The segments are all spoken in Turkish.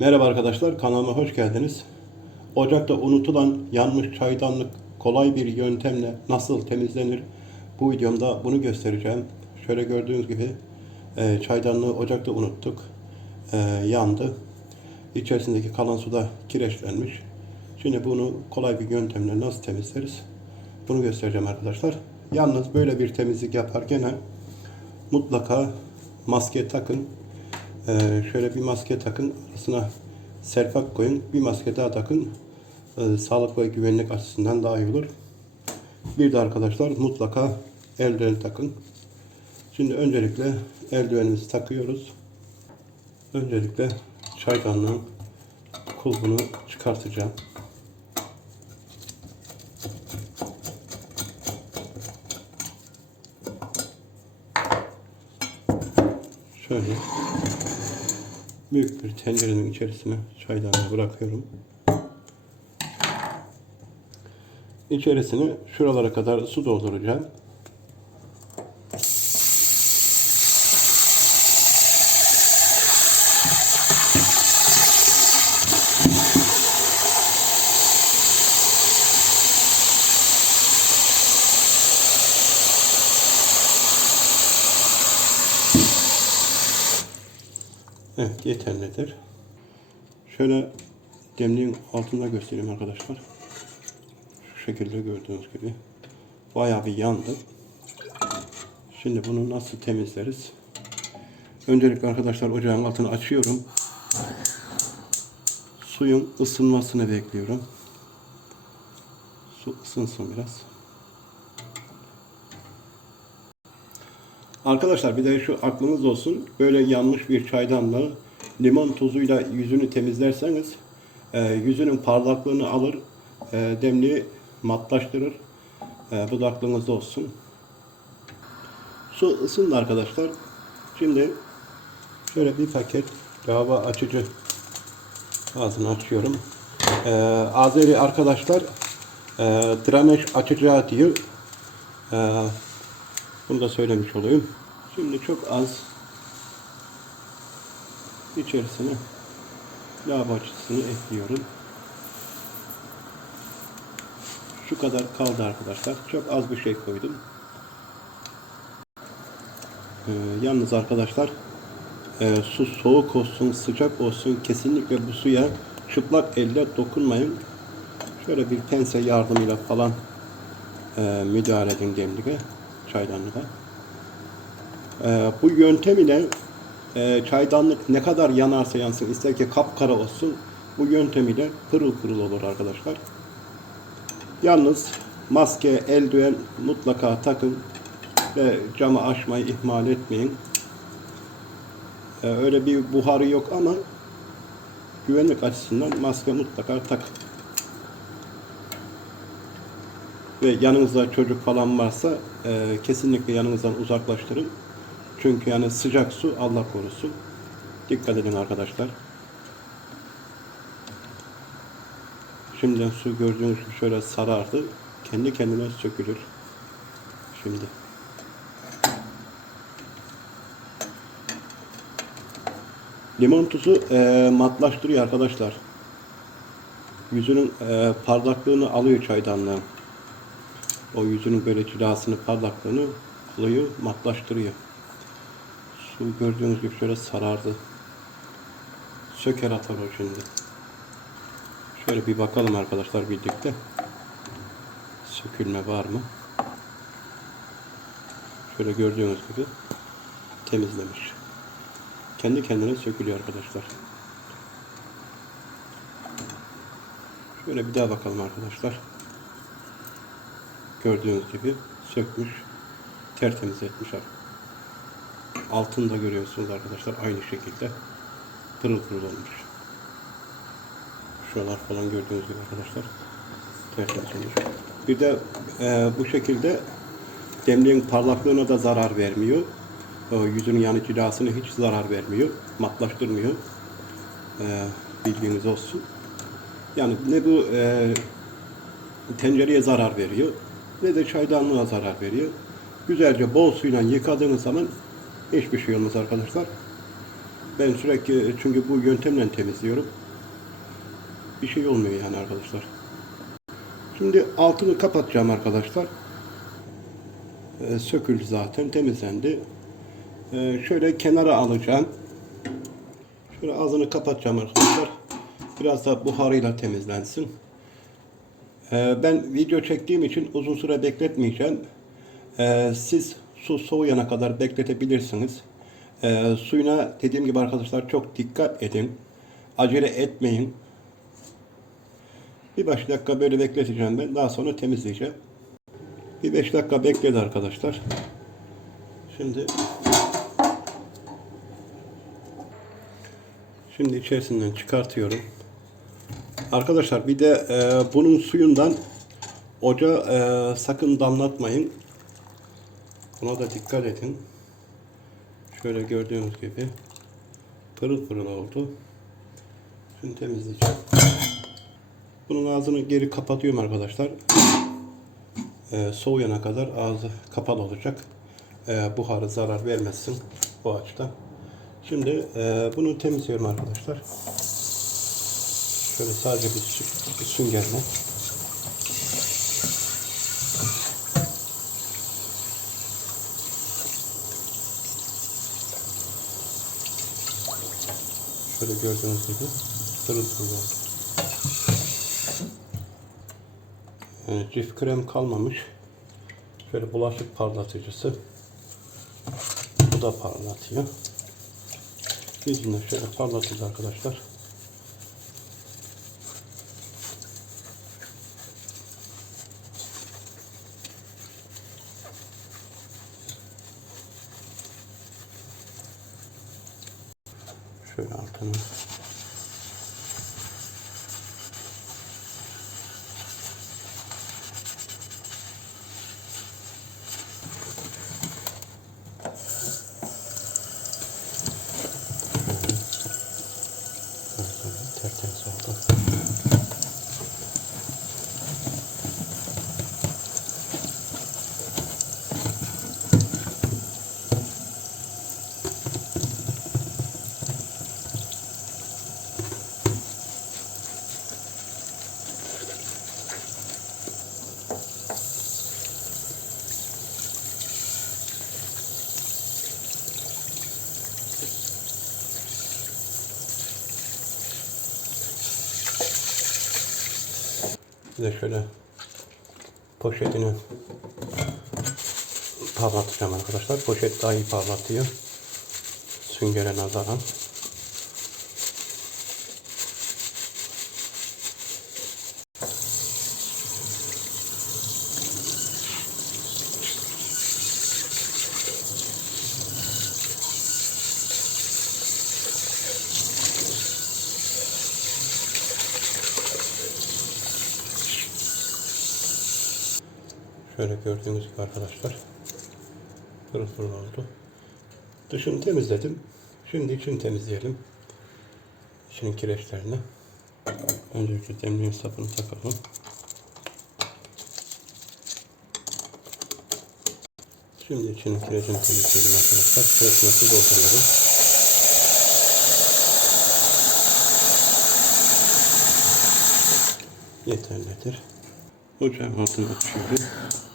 Merhaba arkadaşlar, kanalıma hoş geldiniz. Ocakta unutulan yanmış çaydanlık kolay bir yöntemle nasıl temizlenir? Bu videomda bunu göstereceğim. Şöyle gördüğünüz gibi e, çaydanlığı ocakta unuttuk. E, yandı. İçerisindeki kalan su da kireçlenmiş. Şimdi bunu kolay bir yöntemle nasıl temizleriz? Bunu göstereceğim arkadaşlar. Yalnız böyle bir temizlik yaparken mutlaka maske takın. Ee, şöyle bir maske takın. Arasına serpak koyun. Bir maske daha takın. Ee, sağlık ve güvenlik açısından daha iyi olur. Bir de arkadaşlar mutlaka eldiven takın. Şimdi öncelikle eldivenimizi takıyoruz. Öncelikle çaydanlığın kulbunu çıkartacağım. Şöyle büyük bir tencerenin içerisine çaydanlığı bırakıyorum. İçerisine şuralara kadar su dolduracağım. Evet yeterlidir. Şöyle demliğin altında göstereyim arkadaşlar. Şu şekilde gördüğünüz gibi. Bayağı bir yandı. Şimdi bunu nasıl temizleriz? Öncelikle arkadaşlar ocağın altını açıyorum. Suyun ısınmasını bekliyorum. Su ısınsın biraz. Arkadaşlar bir de şu aklınız olsun. Böyle yanmış bir çaydanlığı limon tuzuyla yüzünü temizlerseniz e, yüzünün parlaklığını alır, e, demliği matlaştırır. E, bu da aklınızda olsun. Su ısındı arkadaşlar. Şimdi şöyle bir paket lava açıcı ağzını açıyorum. E, Azeri arkadaşlar e, draneş açacağı diyor. E, bunu da söylemiş olayım. Şimdi çok az içerisine lava açısını ekliyorum. Şu kadar kaldı arkadaşlar. Çok az bir şey koydum. Ee, yalnız arkadaşlar e, su soğuk olsun sıcak olsun kesinlikle bu suya çıplak elle dokunmayın. Şöyle bir pense yardımıyla falan e, müdahale edin demliğe çaydanlığa. Ee, bu yöntem ile e, çaydanlık ne kadar yanarsa yansın, ister ki kapkara olsun, bu yöntem ile pırıl pırıl olur arkadaşlar. Yalnız maske, eldiven mutlaka takın ve camı açmayı ihmal etmeyin. Ee, öyle bir buharı yok ama güvenlik açısından maske mutlaka takın. Ve yanınızda çocuk falan varsa e, kesinlikle yanınızdan uzaklaştırın. Çünkü yani sıcak su Allah korusun. Dikkat edin arkadaşlar. Şimdiden su gördüğünüz gibi şöyle sarardı. Kendi kendine sökülür. Şimdi. Limon tuzu e, matlaştırıyor arkadaşlar. Yüzünün e, parlaklığını alıyor çaydanlığın. O yüzünün böyle cilasını, parlaklığını alıyor, matlaştırıyor. Su gördüğünüz gibi şöyle sarardı. Söker atar o şimdi. Şöyle bir bakalım arkadaşlar birlikte. Sökülme var mı? Şöyle gördüğünüz gibi temizlemiş. Kendi kendine sökülüyor arkadaşlar. Şöyle bir daha bakalım arkadaşlar. Gördüğünüz gibi sökmüş, tertemiz etmiş. Altını da görüyorsunuz arkadaşlar aynı şekilde pırıl pırıl olmuş. Şuralar falan gördüğünüz gibi arkadaşlar tertemiz olmuş. Bir de e, bu şekilde demliğin parlaklığına da zarar vermiyor. O yüzünün yanı cilasına hiç zarar vermiyor. Matlaştırmıyor. E, bilginiz olsun. Yani ne bu e, tencereye zarar veriyor ne de çaydanlığa zarar veriyor. Güzelce bol suyla yıkadığınız zaman hiçbir şey olmaz arkadaşlar. Ben sürekli çünkü bu yöntemle temizliyorum. Bir şey olmuyor yani arkadaşlar. Şimdi altını kapatacağım arkadaşlar. Ee, söküldü zaten temizlendi. Ee, şöyle kenara alacağım. Şöyle ağzını kapatacağım arkadaşlar. Biraz da buharıyla temizlensin. Ee, ben video çektiğim için uzun süre bekletmeyeceğim. Ee, siz su soğuyana kadar bekletebilirsiniz. Ee, suyuna dediğim gibi arkadaşlar çok dikkat edin. Acele etmeyin. Bir beş dakika böyle bekleteceğim ben. Daha sonra temizleyeceğim. Bir beş dakika bekledi arkadaşlar. Şimdi Şimdi içerisinden çıkartıyorum. Arkadaşlar bir de e, bunun suyundan oca e, sakın damlatmayın. Buna da dikkat edin. Şöyle gördüğünüz gibi pırıl pırıl oldu. Şimdi temizleyeceğim. Bunun ağzını geri kapatıyorum arkadaşlar. E, soğuyana kadar ağzı kapalı olacak. E, buharı zarar vermesin bu açıdan. Şimdi e, bunu temizliyorum arkadaşlar. Şöyle sadece bir, bir süngerle. Şöyle gördüğünüz gibi pırıl pırıl oldu. Yani cif krem kalmamış. Şöyle bulaşık parlatıcısı. Bu da parlatıyor. Yüzünde şöyle parlatacağız arkadaşlar. Şöyle altını. Tertemiz oldu. Bir şöyle poşetini parlatacağım arkadaşlar. Poşet daha iyi parlatıyor. Süngere nazaran. Şöyle gördüğünüz gibi arkadaşlar. Pırıl pırıl oldu. Dışını temizledim. Şimdi içini temizleyelim. İçinin kireçlerini. Öncelikle demliğin sapını takalım. Şimdi içinin kirecini temizleyelim arkadaşlar. Kireçine su dolduruyorum. Yeterlidir. Ocağın altını açıyorum.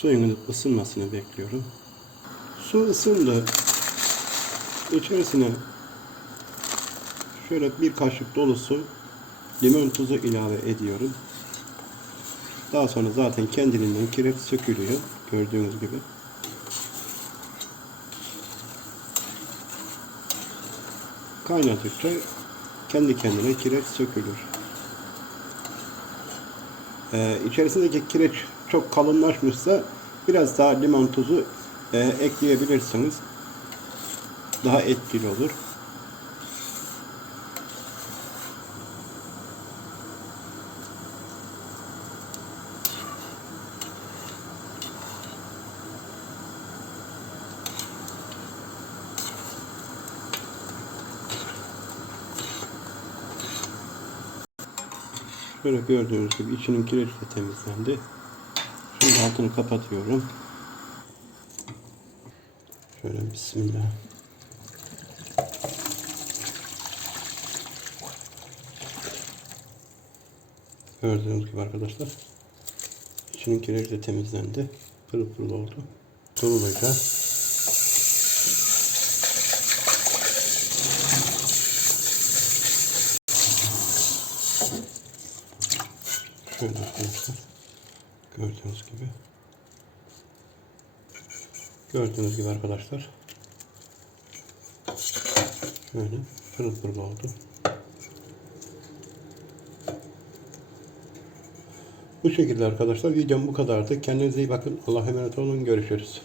Suyun ısınmasını bekliyorum. Su ısındı. İçerisine şöyle bir kaşık dolusu limon tuzu ilave ediyorum. Daha sonra zaten kendiliğinden kireç sökülüyor. Gördüğünüz gibi. Kaynadıkça kendi kendine kireç sökülür. Ee, içerisindeki kireç çok kalınlaşmışsa biraz daha limon tuzu e, ekleyebilirsiniz. Daha etkili olur. Şöyle gördüğünüz gibi içinin kireçle temizlendi. Altını kapatıyorum. Şöyle bismillah. Gördüğünüz gibi arkadaşlar içinin kirleri de temizlendi. Pırıl pırıl oldu. Sorulayacağız. Şöyle arkadaşlar. Gördüğünüz gibi. Gördüğünüz gibi arkadaşlar. Şöyle pırıl pırıl oldu. Bu şekilde arkadaşlar videom bu kadardı. Kendinize iyi bakın. Allah'a emanet olun. Görüşürüz.